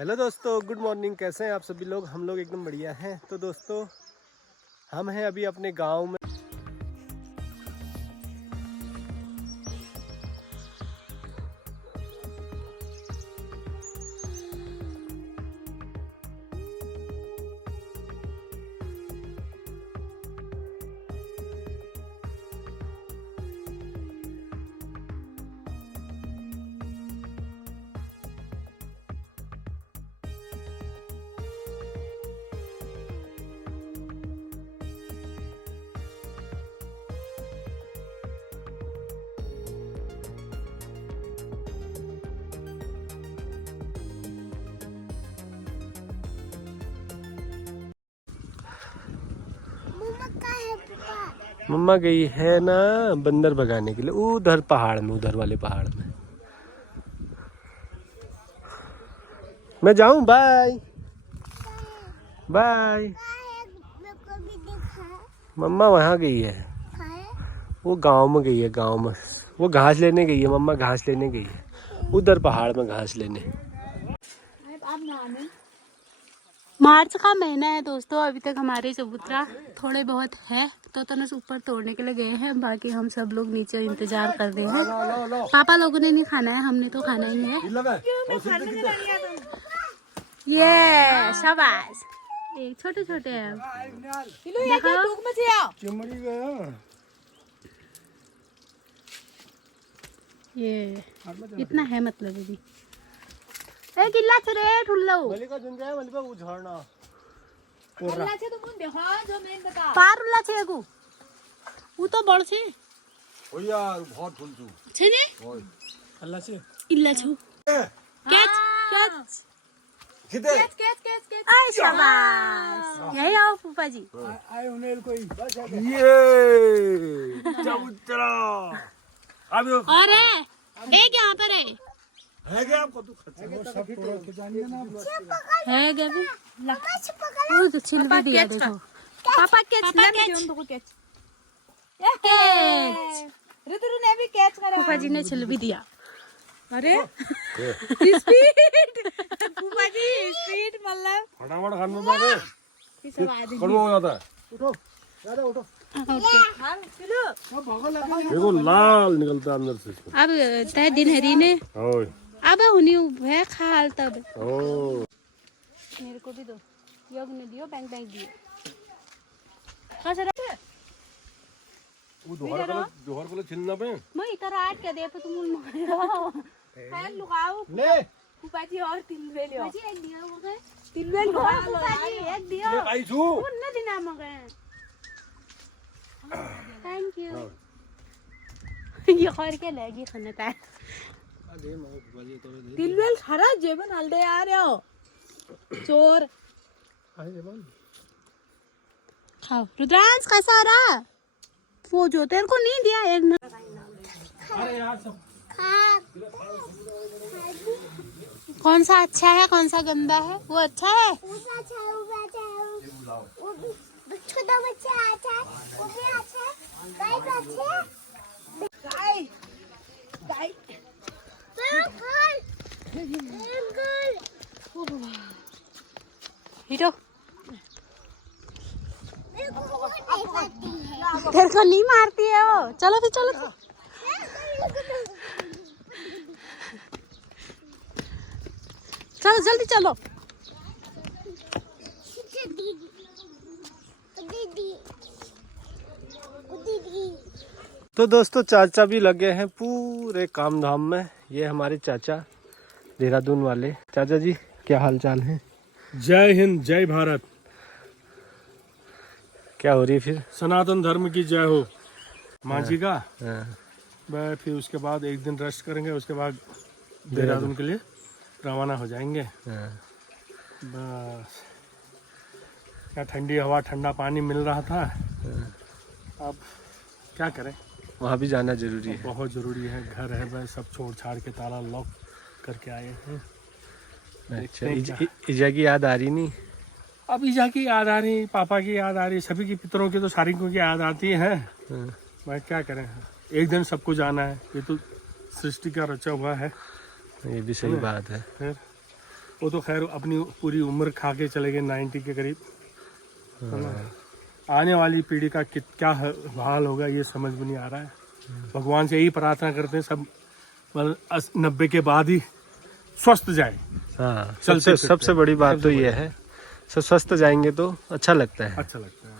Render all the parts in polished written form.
Hello दोस्तों, good morning. कैसे हैं आप सभी लोग? हम लोग एकदम बढ़िया हैं। तो दोस्तों, हम हैं अभी अपने गांव में। मम्मा गई है ना बंदर भगाने के लिए उधर पहाड़ में, उधर वाले पहाड़ में। मैं जाऊं? Bye bye. मम्मा वहाँ गई है, वो गांव में गई है। गांव में वो घास लेने गई है। मम्मा घास लेने गई है उधर पहाड़ में, घास लेने। मार्च का महीना है दोस्तों। अभी तक हमारे चबूतरा थोड़े बहुत है तो तनस ऊपर तोड़ने के लिए गए हैं। बाकी हम सब लोग नीचे इंतजार कर रहे हैं। पापा लोगों ने नहीं खाना है, हमने तो खाना ही है। ये शाबाश, एक छोटे छोटे हैं। ये इतना है मतलब अभी। गिल्ला छुरे ठुल्लो मलिका जुंजा मलिका उझाड़ना पार उल्ला छे गु उ तो बड़ छे ओ यार बहुत फुलचू छे ने अल्लाह से इल्ला छु कैच कैच किधर कैच आई शाबाश। यही आओ फूफा जी। आए उन्हें कोई ये चबूतरा अब और है एक यहाँ पर है क्या आपको? तू है गभी वो तो छिल भी दिया। देखो पापा कैच कैच ऋतु ने भी कैच करा। फूफा जी ने छिल भी दिया। अरे स्पीड फूफा जी स्पीड मतलब फटाफट खाने में रे कड़वा हो जाता है। उठो दादा, उठो। देखो लाल निकलता है अंदर से। अब तय दिन हरी ने ओए अब उन्हीं है खाल तब। ओ मेरे को भी दो, योग ने दियो, बैंक बैंक दियो। वो जोहर को छिलना पे मैं इधर आट के दे पे तुम मारो फैन लुकाओ ले फूफा जी और तिल वे लियो। एक दियो मगे तिल वे लुकाओ फूफा जी एक दियो। ये आई छु उन्ने दिना मगे थैंक यू। ये खर के लेगी खाने का तिल वे खरा जेबन हल्दे आ रहे हो चोर। खाओ रुद्रांश, कैसा हो रहा? वो जो तेरे को नहीं दिया एक ना। कौन सा अच्छा है कौन सा गंदा है? वो अच्छा है। छोटा बच्चा अच्छा है, वो भी अच्छा है, गाय भी अच्छा है। गाय गाय हीरो तेरे को नहीं मारती है वो। चलो फिर चलो फिर। चलो जल्दी चलो। तो दोस्तों, चाचा भी लगे हैं पूरे काम धाम में। ये हमारे चाचा देहरादून वाले। चाचा जी, क्या हाल चाल है? जय हिंद जय भारत, क्या हो रही है फिर? सनातन धर्म की जय हो। माँ जी का हाँ। फिर उसके बाद एक दिन रेस्ट करेंगे, उसके बाद देहरादून के लिए रवाना हो जाएंगे। हाँ। बस क्या ठंडी हवा ठंडा पानी मिल रहा था। अब क्या करें, वहाँ भी जाना जरूरी है। बहुत ज़रूरी है। घर है बस, सब छोड़ छाड़ के ताला लॉक करके आए हैं। अच्छा, ईजा की याद आ रही नहीं? अब ईजा की याद आ रही, पापा की याद आ रही, सभी की पितरों की तो सारी की याद आती है। मैं क्या करें, एक दिन सबको जाना है। ये तो सृष्टि का रचा हुआ है। ये भी सही बात है। फिर वो तो खैर अपनी पूरी उम्र खा के चले गए 90 के करीब, है ना। आने वाली पीढ़ी का क्या हाल होगा ये समझ में नहीं आ रहा है। भगवान से यही प्रार्थना करते हैं सब 90 के बाद ही स्वस्थ जाए। हाँ, चलते सबसे बड़ी बात तो ये है, सब स्वस्थ जाएंगे तो अच्छा लगता है। अच्छा लगता है।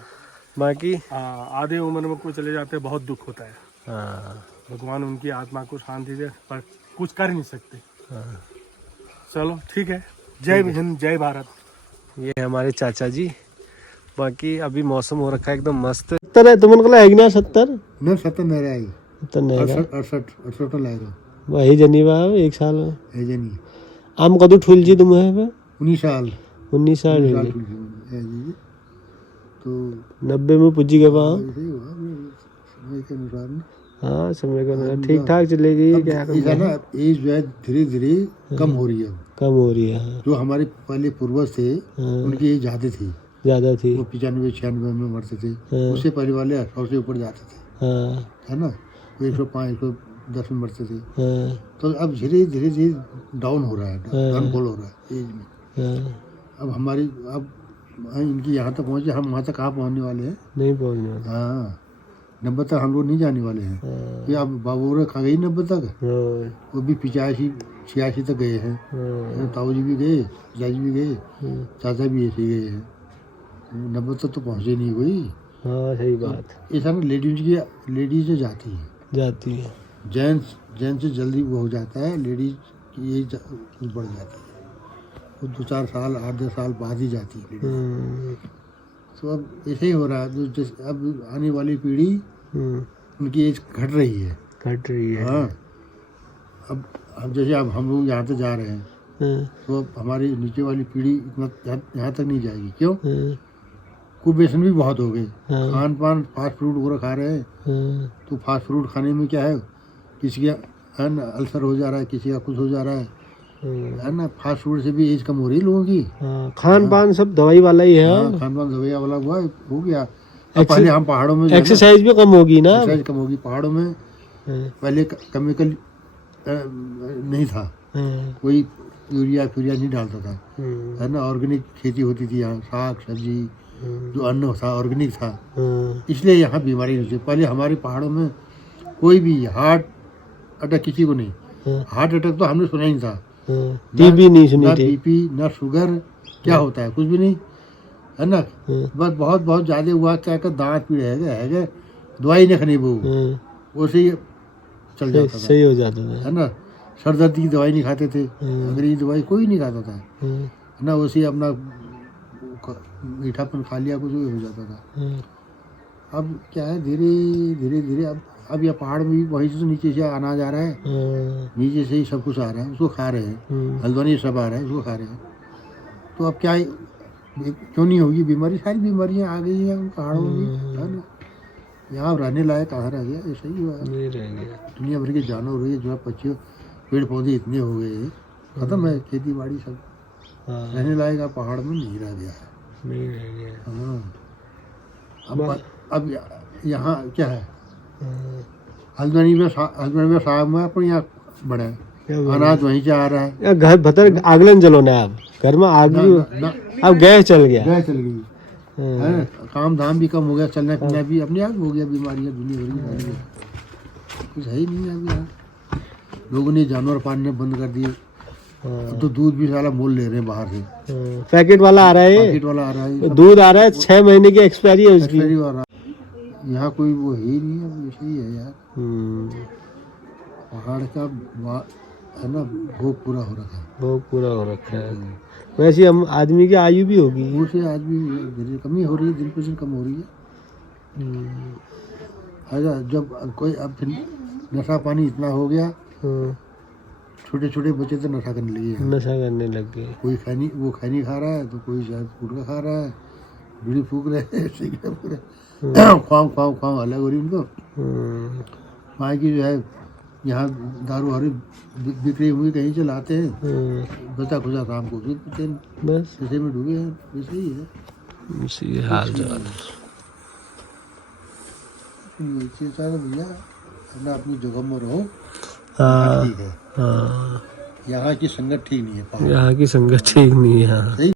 बाकी आधे उम्र में कोई चले जाते हैं, बहुत दुख होता है। हाँ, भगवान उनकी आत्मा को शांति दे, पर कुछ कर नहीं सकते। हाँ। चलो ठीक है, जय हिंद जय भारत। ये है हमारे चाचा जी। बाकी अभी मौसम हो रखा है एकदम मस्त। 70 है तुमने कहा है ना 70 न 70 मेरा आई 68 लाएगा वही जनीवा एक साल में है जनी आम कदू ठुल जी तुम है 19 साल 19 साल है हुई जी। तो 90 में पुजी गए वहाँ। ऐसे ही हुआ समय के अनुसार ना। हाँ, समय का अनुसार ठीक ठाक चलेगी। क्या ऐसा ना एज जो है धीरे धीरे कम हो रही है। कम हो रही है। जो हमारे पहले पूर्वज थे उनकी एज ज्यादा थी, वो 95-96 में मरते थे। उससे पहले वाले 100 से ऊपर जाते थे, है ना। 105-110 में मरते थे। तो अब धीरे धीरे डाउन हो रहा है, डाउनफॉल हो रहा है एज में। अब हमारी इनकी यहाँ तक पहुँचे, हम वहाँ तक कहाँ पहुँचने वाले हैं? नहीं पहुँचने वाले। हाँ, 90 तक हम लोग नहीं जाने वाले हैं। ये अब बाबू खा गई 90 तक, वो भी 85-86 तक गए हैं। ताऊ जी भी गए, चाचा भी गए, चाचा भी ऐसे गए हैं। 90 तक तो पहुँचे नहीं कोई। हाँ, सही बात। ऐसा ना लेडीज जाती है। जेंट्स से जल्दी वो हो जाता है, लेडीज की एज बढ़ जाती है। वो 2-4 साल 8-10 साल बाद ही जाती है लेडीज। तो अब ऐसे ही हो रहा है। तो अब आने वाली पीढ़ी उनकी एज घट रही है। हाँ, अब जैसे अब हम लोग यहाँ तक जा रहे हैं, तो अब हमारी नीचे वाली पीढ़ी इतना यहाँ तक नहीं जाएगी। क्यों? कुपोषण भी बहुत हो गए। खान पान फास्ट फूड वगैरह खा रहे हैं, तो फास्ट फूड खाने में क्या है, किसी का अल्सर हो जा रहा है, किसी का कुछ हो जा रहा है ना। फास्ट फूड से भी एज कम हो रही है लोगों की। खान पान सब दवाई वाला ही है। खान पान दवाई वाला हो गया। पहले हम पहाड़ों में एक्सरसाइज भी कम होगी ना। एक्सरसाइज कम होगी पहाड़ों में। पहले केमिकल नहीं था, कोई यूरिया नहीं डालता था, है ना। ऑर्गेनिक खेती होती थी यहाँ, साग सब्जी जो अन्न था ऑर्गेनिक था, इसलिए यहाँ बीमारी नहीं थी। पहले हमारे पहाड़ों में कोई भी हार्ट अटैक किसी को नहीं। हार्ट अटैक तो हमने सुना ही नहीं था। टीबी नहीं सुनी थी, बीपी ना शुगर, क्या होता है कुछ भी नहीं, है ना। बस बहुत ज्यादा हुआ क्या कर दांत पीड़ है दवाई नहीं खानी, वो से ही चल जाता था, सही हो जाता था, है ना। सर दर्द की दवाई नहीं खाते थे, अंग्रेजी दवाई कोई नहीं खाता था, है ना। उसे अपना मीठापन खा लिया कुछ हो जाता था। अब क्या है, धीरे धीरे अब यह पहाड़ में भी वहीं से नीचे से अनाज आ रहा है, नीचे से ही सब कुछ आ रहा है, उसको खा रहे हैं। हल्द्वानी सब आ रहा है, उसको खा रहे हैं। तो अब क्या है, क्यों नहीं होगी बीमारी? सारी बीमारियां आ गई हैं उन पहाड़ों में, है ना। यहाँ रहने लायक कहाँ रह गया? ऐसा ही हुआ है। दुनिया भर के जानवर हुए, जो है पक्षी पेड़ पौधे इतने हो गए हैं, खत्म है खेती बाड़ी सब। रहने लायक अब पहाड़ में नहीं रह गया है। हाँ, अब यहाँ क्या है, हल्द्वानी में साहब में अपन यहाँ बड़ा है, अनाज वहीं से आ रहा है। घर भतर आगलन जलो ना, अब घर में आग अब गैस चल गई है। काम धाम भी कम हो गया, चलना फिरना भी अपने आप हो गया, बीमारियां दुनिया भर की कुछ है ही नहीं है। अभी यहाँ लोगों ने जानवर पालने बंद कर दिए। अब तो दूध भी साला मोल ले रहे हैं बाहर से, पैकेट वाला आ रहा है, दूध आ रहा है 6 महीने की एक्सपायरी है उसकी। यहाँ कोई वो है ही नहीं, अब ऐसे ही है यार। पहाड़ का है ना, भोग पूरा हो रखा है। वैसे हम आदमी की आयु भी होगी, उसे आदमी धीरे कमी हो रही है, दिन पे दिन कम हो रही है। जब कोई अब फिर नशा पानी इतना हो गया, छोटे छोटे बच्चे तो नशा करने लग गए। कोई खैनी खा रहा है, तो कोई शायद गुटखा खा रहा है, बीड़ी फूक रहे हैं, सिगरेट फूक रहे, ख्वाम अलग हो रही उनको। वहाँ की जो है, यहाँ दारू वारू बिक्री हुई कहीं से लाते हैं, बचा खुचा शाम को पीते हैं, बस ऐसे में डूबे हैं। वैसे ही है, इसी हाल चाल भैया, है ना। अपनी जगह में रहो, ठीक है। यहाँ की संगत ठीक नहीं है पहाड़ यहाँ की संगत ठीक नहीं है। हाँ। सही